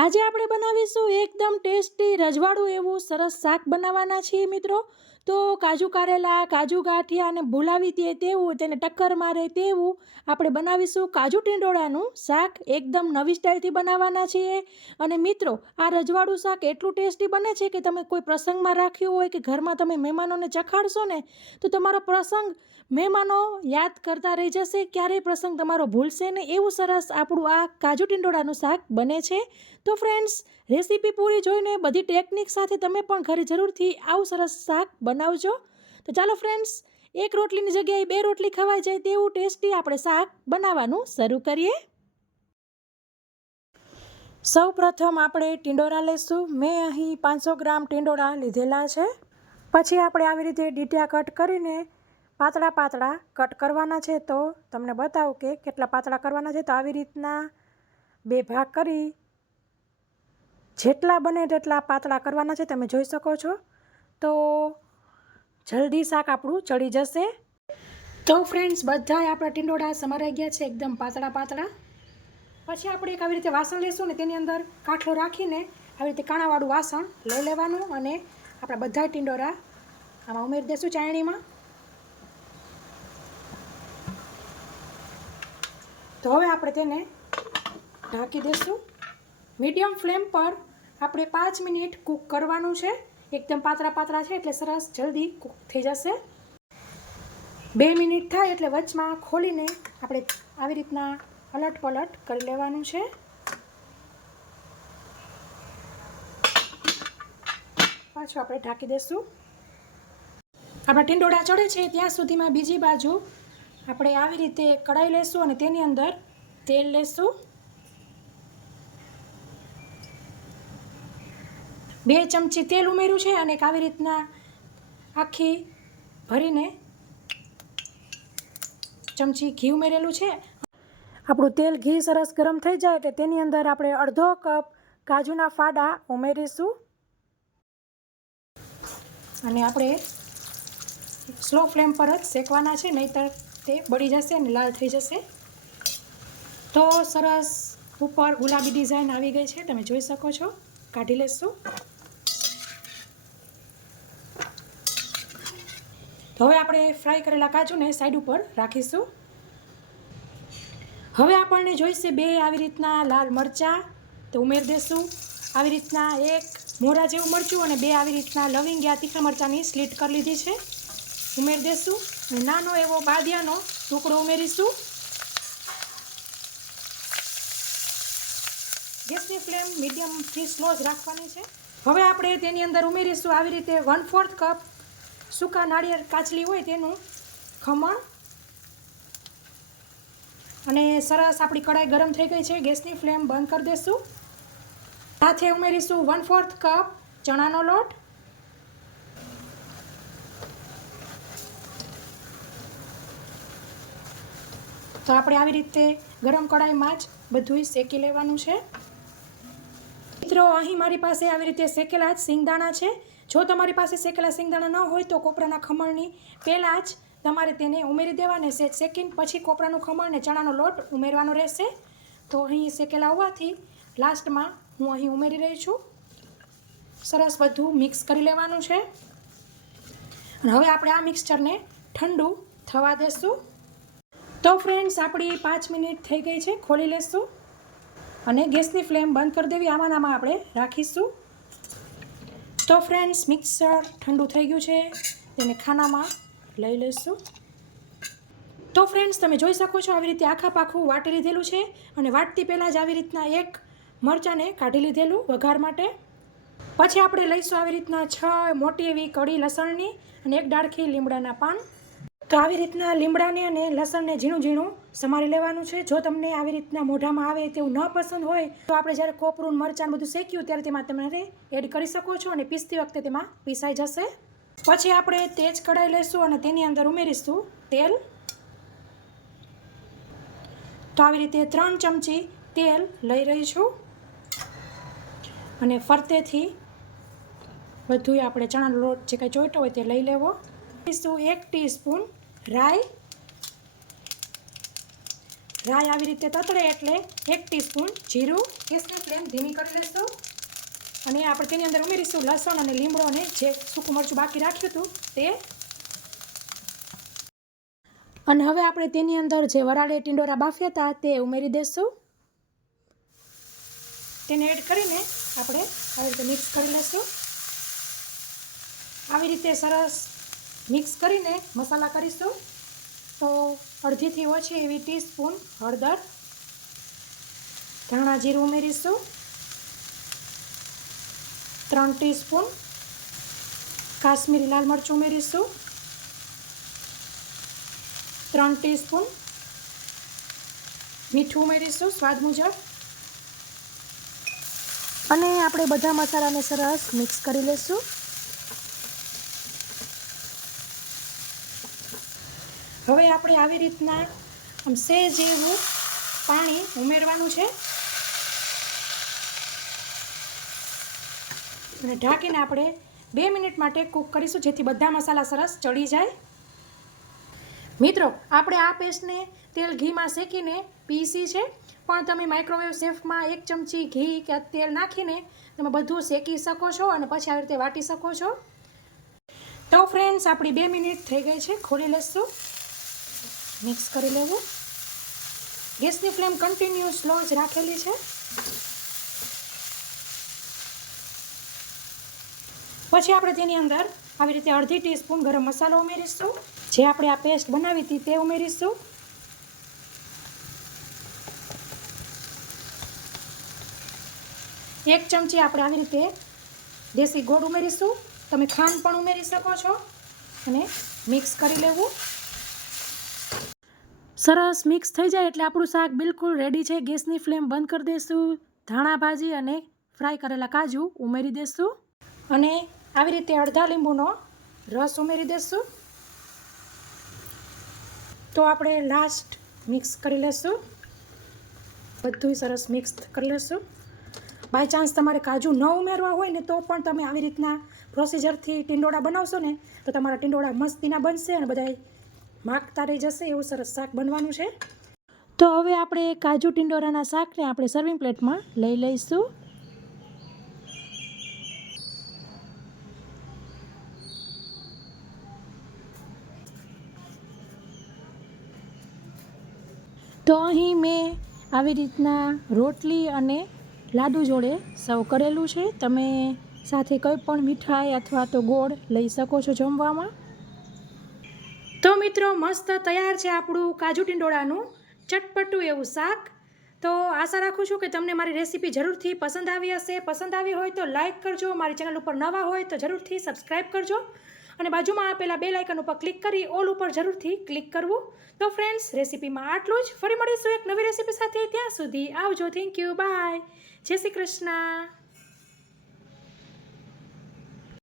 આજે આપણે બનાવીશું એકદમ ટેસ્ટી રજવાડું એવું સરસ શાક બનાવવાના છીએ મિત્રો. તો કાજુ કારેલા, કાજુ ગાંઠિયા અને ભૂલાવી દે તેવું, તેને ટક્કર મારે તેવું આપણે બનાવીશું કાજુ ટીંડોળાનું શાક. એકદમ નવી સ્ટાઇલથી બનાવવાના છીએ. અને મિત્રો, આ રજવાડું શાક એટલું ટેસ્ટી બને છે કે તમે કોઈ પ્રસંગમાં રાખ્યું હોય કે ઘરમાં તમે મહેમાનોને ચખાડશો ને તો તમારો પ્રસંગ મહેમાનો યાદ કરતા રહી જશે, ક્યારેય પ્રસંગ તમારો ભૂલશે ને એવું સરસ આપણું આ કાજુ ટીંડોળાનું શાક બને છે. તો ફ્રેન્ડ્સ, રેસીપી પૂરી જોઈને બધી ટેકનિક સાથે તમે પણ ઘરે જરૂરથી આવું સરસ શાક બનાવજો. તો ચાલો ફ્રેન્ડ્સ, એક રોટલીની જગ્યાએ 2 રોટલી ખવાઈ જાય તેવું ટેસ્ટી આપણે શાક બનાવવાનું શરૂ કરીએ. સૌ પ્રથમ આપણે ટીંડોળા લઈશું. મેં અહીં 500 ગ્રામ ટીંડોળા લીધેલા છે. પછી આપણે આવી રીતે ડીટિયા કટ કરીને પાતળા પાતળા કટ કરવાના છે. તો તમને બતાવું કે કેટલા પાતળા કરવાના છે. તો આવી રીતના 2 ભાગ કરી જેટલા બને તેટલા પાતળા કરવાના છે. તમે જોઈ શકો છો. તો જલ્દી શાક આપણું ચડી જશે. તો ફ્રેન્ડ્સ, બધાય આપણા ટીંડોળા સમારાઈ ગયા છે એકદમ પાતળા પાતળા. પછી આપણે એક આવી રીતે વાસણ લેશું ને તેની અંદર કાઠલો રાખીને આવી રીતે કાણાવાળું વાસણ લઈ લેવાનું અને આપણા બધા ટીંડોળા આમાં ઉમેરી દઈશું ચાયણીમાં. તો હવે આપણે તેને ઢાંકી દઈશું. મીડિયમ ફ્લેમ પર આપણે 5 મિનિટ કૂક કરવાનું છે. એકદમ પાતળા પાતળા છે એટલે સરસ જલ્દી કૂક થઈ જશે. 2 મિનિટ થાય એટલે વચમાં ખોલીને આપણે આવી રીતના અલટ પલટ કરી લેવાનું છે. પાછું આપણે ઢાંકી દઈશું. આપણા ટીંડોળા ચડે છે ત્યાં સુધીમાં બીજી બાજુ આપણે આવી રીતે કઢાઈ લેશું અને તેની અંદર તેલ લેશું. 2 ચમચી તેલ ઉમેર્યું છે અને આવી રીતના આખી ભરીને ચમચી ઘી ઉમેરેલું છે. આપણું તેલ ઘી સરસ ગરમ થઈ જાય એટલે તેની અંદર આપણે અડધો કપ કાજુના ફાડા ઉમેરીશું અને આપણે સ્લો ફ્લેમ પર જ શેકવાના છે, નહીંતર તે બળી જશે અને લાલ થઈ જશે. તો સરસ ઉપર ગુલાબી ડિઝાઇન આવી ગઈ છે, તમે જોઈ શકો છો. કાઢી લેશું. તો હવે આપણે ફ્રાય કરેલા કાજુને સાઈડ ઉપર રાખીશું. હવે આપણને જોઈશે 2 આવી રીતના લાલ મરચાં, તો ઉમેરી દઈશું. આવી રીતના 1 મોરા જેવું મરચું અને 2 આવી રીતના લવિંગિયા તીખા મરચાંની સ્લીટ કરી લીધી છે, ઉમેરી દઈશું. અને નાનો એવો બાદિયાનો ટુકડો ઉમેરીશું. ગેસની ફ્લેમ મીડિયમથી સ્લો જ રાખવાની છે. હવે આપણે તેની અંદર ઉમેરીશું આવી રીતે 1/4 કપ સૂકા નાળિયેર કાચલી હોય તેનું ખમણ. અને સરસ આપણી કઢાઈ ગરમ થઈ ગઈ છે. ગેસની ફ્લેમ બંધ કરી દઈશું. સાથે ઉમેરીશું 1/4 કપ ચણાનો લોટ. તો આપણે આવી રીતે ગરમ કઢાઈમાં જ બધું શેકી લેવાનું છે. મિત્રો, અહીં મારી પાસે આવી રીતે શેકેલા જ સિંગદાણા છે. જો તમારી પાસે શેકેલા સિંગદાણા ન હોય તો કોપરાના ખમણની પહેલાં જ તમારે તેને ઉમેરી દેવાને શેકીને પછી કોપરાનું ખમણ ને ચણાનો લોટ ઉમેરવાનો રહેશે. તો અહીં શેકેલા હોવાથી લાસ્ટમાં હું અહીં ઉમેરી રહી છું. સરસ બધું મિક્સ કરી લેવાનું છે. અને હવે આપણે આ મિક્સચરને ઠંડુ થવા દેશું. તો ફ્રેન્ડ્સ, આપણી 5 મિનિટ થઈ ગઈ છે. ખોલી લેશું અને ગેસની ફ્લેમ બંધ કરી દેવી. આમાં આપણે રાખીશું. તો ફ્રેન્ડ્સ, મિક્સર ઠંડુ થઈ ગયું છે, તેને ખાનામાં લઈ લઈશું. તો ફ્રેન્ડ્સ, તમે જોઈ શકો છો આવી રીતે આખા પાખું વાટી લીધેલું છે અને વાટતી પહેલાં જ આવી રીતના 1 મરચાંને કાઢી લીધેલું વઘાર માટે. પછી આપણે લઈશું આવી રીતના 6 મોટી એવી કળી લસણની અને 1 ડાળખી લીમડાના પાન. તો આવી રીતના લીમડાને અને લસણને ઝીણું ઝીણું સમારી લેવાનું છે. જો તમને આવી રીતના મોઢામાં આવે તેવું ન પસંદ હોય તો આપણે જ્યારે કોપરું મરચાં બધું શેક્યું ત્યારે તેમાં તમારે એડ કરી શકો છો અને પીસતી વખતે તેમાં પીસાઈ જશે. પછી આપણે તેજ કઢાઈ લઈશું અને તેની અંદર ઉમેરીશું તેલ. તો આવી રીતે 3 ચમચી તેલ લઈ રહી છું અને ફરતેથી બધું આપણે ચણાનો લોટ જે કંઈ જોઈતો હોય તે લઈ લેવો. 1 ટીસ્પૂન રાઈ, રાઈ આવી રીતે તતડે એટલે 1 ટીસ્પૂન જીરું. ગેસની ફ્લેમ ધીમી કરી લઈશું અને આપણે તેની અંદર ઉમેરીશું લસણ અને લીમડો અને જે સૂકું મરચું બાકી રાખ્યું હતું તે. અને હવે આપણે તેની અંદર જે વરાળે ટીંડોરા બાફ્યા હતા તે ઉમેરી દઈશું. તેને એડ કરીને આપણે આવી રીતે મિક્સ કરી લઈશું. આવી રીતે સરસ મિક્સ કરીને મસાલા કરીશું. તો અડધીથી ઓછી એવી ટીસ્પૂન હળદર, ધાણા જીરું ઉમેરીશું, 3 ટીસ્પૂન કાશ્મીરી લાલ મરચું ઉમેરીશું, 3 ટીસ્પૂન મીઠું ઉમેરીશું સ્વાદ મુજબ. અને આપણે બધા મસાલાને સરસ મિક્સ કરી લઈશું. હવે આપણે આવી રીતના આમ સહેજ એવું પાણી ઉમેરવાનું છે અને ઢાંકીને આપણે 2 મિનિટ માટે કૂક કરીશું જેથી બધા મસાલા સરસ ચડી જાય. મિત્રો, આપણે આ પેસ્ટને તેલ ઘીમાં શેકીને પીસી છે, પણ તમે માઇક્રોવેવ સેફમાં 1 ચમચી ઘી કે તેલ નાખીને તમે બધું શેકી શકો છો અને પછી આવી રીતે વાટી શકો છો. તો ફ્રેન્ડ્સ, આપણી 2 મિનિટ થઈ ગઈ છે. ખોલી લઈશું, મિક્સ કરી લેવું. ગેસની ફ્લેમ કન્ટિન્યુ સ્લો જ રાખેલી છે. પછી આપણે તેની અંદર આવી રીતે અડધી ટીસ્પૂન ગરમ મસાલો ઉમેરીશું. જે આપણે આ પેસ્ટ બનાવી હતી તે ઉમેરીશું. એક ચમચી આપણે આવી રીતે દેશી ગોળ ઉમેરીશું. તમે ખાંડ પણ ઉમેરી શકો છો અને મિક્સ કરી લેવું. સરસ મિક્સ થઈ જાય એટલે આપણું શાક બિલકુલ રેડી છે. ગેસની ફ્લેમ બંધ કરી દઈશું. ધાણા ભાજી અને ફ્રાય કરેલા કાજુ ઉમેરી દઈશું અને આવી રીતે અડધા લીંબુનો રસ ઉમેરી દઈશું. તો આપણે લાસ્ટ મિક્સ કરી લઈશું. બધું સરસ મિક્સ કરી લઈશું. બાય ચાન્સ તમારે કાજુ ન ઉમેરવા હોય ને તો પણ તમે આવી રીતના પ્રોસીજરથી ટીંડોળા બનાવશો ને તો તમારા ટીંડોળા મસ્તીના બનશે અને બધાય માગતા રહી જશે. એવું સરસ શાક બનવાનું છે. તો હવે આપણે કાજુ ટીંડોરાના શાકને આપણે સર્વિંગ પ્લેટમાં લઈ લઈશું. તો અહીં મેં આવી રીતના રોટલી અને લાડુ જોડે સર્વ કરેલું છે. તમે સાથે કંઈ પણ મીઠાઈ અથવા તો ગોળ લઈ શકો છો જમવામાં. તો મિત્રો, મસ્ત તૈયાર છે આપણું કાજુ ટીંડોળાનું ચટપટું એવું શાક. તો આશા રાખું છું કે તમને મારી રેસીપી જરૂરથી પસંદ આવી હશે. પસંદ આવી હોય તો લાઇક કરજો. મારી ચેનલ ઉપર નવા હોય તો જરૂરથી સબસ્ક્રાઈબ કરજો અને બાજુમાં આપેલા બેલ આઇકન ઉપર ક્લિક કરી ઓલ ઉપર જરૂરથી ક્લિક કરવું. તો ફ્રેન્ડ્સ, રેસીપીમાં આટલું જ. ફરી મળીશું એક નવી રેસીપી સાથે. ત્યાં સુધી આવજો. Thank you. બાય. જય શ્રી કૃષ્ણ.